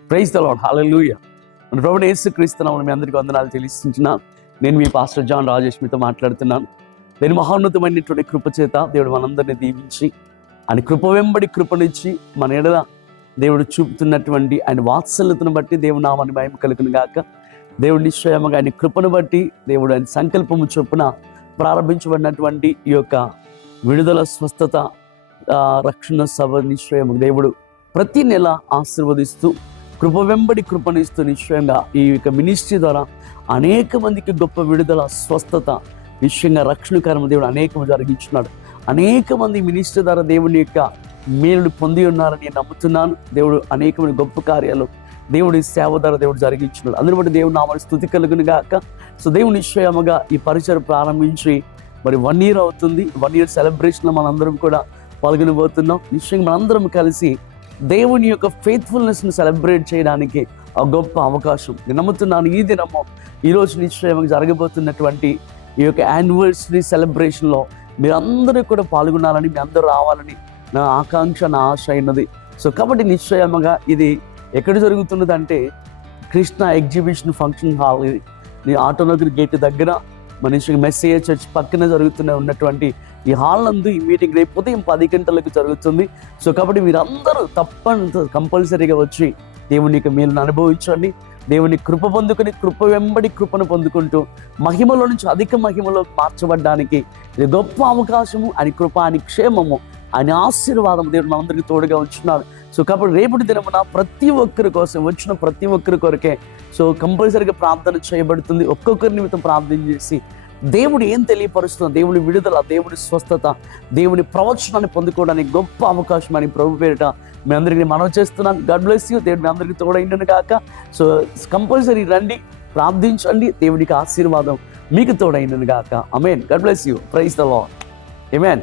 Praise the lord, హల్లెలూయా. మన ప్రభువైన యేసుక్రీస్తు నామమున మీ అందరికీ వందనాలు చెల్లిస్తున్నాను. నేను మీ పాస్టర్ జాన్ రాజేష్ మీతో మాట్లాడుతున్నాను. నేను మహోన్నతమైనటువంటి కృప చేత దేవుడు మనందరినీ దీవించి ఆయన కృప వెంబడి కృపనిచ్చి మన ఎడల దేవుడు చూపుతున్నటువంటి ఆయన వాత్సల్యతను బట్టి దేవుడు నామాన్ని మహిమ కలుగును గాక. దేవుడు నిశ్చయముగా ఆయన కృపను బట్టి దేవుడు ఆయన సంకల్పము చొప్పున ప్రారంభించబడినటువంటి ఈ యొక్క విడుదల స్వస్థత రక్షణ సభ నిశ్చయము దేవుడు ప్రతి నెల ఆశీర్వదిస్తూ కృప వెంబడి కృపనిస్తూ నిశ్చయంగా ఈ యొక్క మినిస్ట్రీ ద్వారా అనేక మందికి గొప్ప విడుదల స్వస్థత నిశ్చయంగా రక్షణకరమ దేవుడు అనేకము జరిగించున్నాడు. అనేక మంది మినిస్ట్రీ ద్వారా దేవుని యొక్క మేలుడు పొంది ఉన్నారని నేను నమ్ముతున్నాను. దేవుడు అనేకమైన గొప్ప కార్యాలు దేవుడి సేవ ద్వారా దేవుడు జరిగించున్నాడు. అందుని బట్టి దేవుడు నామని స్తుతి కలుగును గాక. సో దేవుడు నిశ్చయముగా ఈ పరిచయం ప్రారంభించి మరి 1 year అవుతుంది. 1 year సెలబ్రేషన్లో మనందరం కూడా పాల్గొనబోతున్నాం. నిశ్చయంగా మనందరం కలిసి దేవుని యొక్క ఫెయిత్ఫుల్నెస్ని సెలబ్రేట్ చేయడానికి ఒక గొప్ప అవకాశం నేను నమ్ముతున్నాను. ఈ దినము ఈరోజు నిశ్చయంగా జరగబోతున్నటువంటి ఈ యొక్క యానివర్సరీ సెలబ్రేషన్లో మీరందరూ కూడా పాల్గొనాలని, మీ అందరూ రావాలని నా ఆకాంక్ష, నా ఆశ అయినది. సో కాబట్టి నిశ్చయముగా ఇది ఎక్కడ జరుగుతున్నది అంటే కృష్ణ ఎగ్జిబిషన్ ఫంక్షన్ హాల్. ఇది ఆటోనగర్ గేట్ దగ్గర మనిషి మెస్సియా చర్చ్ పక్కన ఉన్నటువంటి ఈ హాల్ నందు ఈ మీటింగ్ రేపు ఉదయం 10 గంటలకు జరుగుతుంది. సో కాబట్టి మీరందరూ కంపల్సరీగా వచ్చి దేవుని యొక్క మేలును అనుభవించండి. దేవుని కృప పొందుకొని కృప వెంబడి కృపను పొందుకుంటూ మహిమలో నుంచి అధిక మహిమలో మార్చబడ్డానికి ఇది గొప్ప అవకాశము. ఆయన కృప, ఆయన క్షేమము, ఆయన ఆశీర్వాదం దేవుడు మనందరికీ తోడుగా ఉంచున్నారు. సో కాబట్టి రేపటి దినమున ప్రతి ఒక్కరి కోసం వచ్చిన ప్రతి ఒక్కరి కొరకే సో కంపల్సరీగా ప్రార్థన చేయబడుతుంది. ఒక్కొక్కరి నిమిత్తం ప్రార్థన చేసి దేవుడు ఏం తెలియపరుస్తున్నా, దేవుని విడుదల, దేవుని స్వస్థత, దేవుని ప్రవచనాన్ని పొందుకోవడానికి గొప్ప అవకాశం అని ప్రభు పేరిట మీ అందరికీ మనవి చేస్తున్నాను. God bless you. దేవుడు మీ అందరికీ తోడైండను గాక. సో కంపల్సరీ రండి, ప్రార్థించండి. దేవునికి ఆశీర్వాదం మీకు తోడైండను గాక. Amen. God bless you. Praise the Lord. Amen.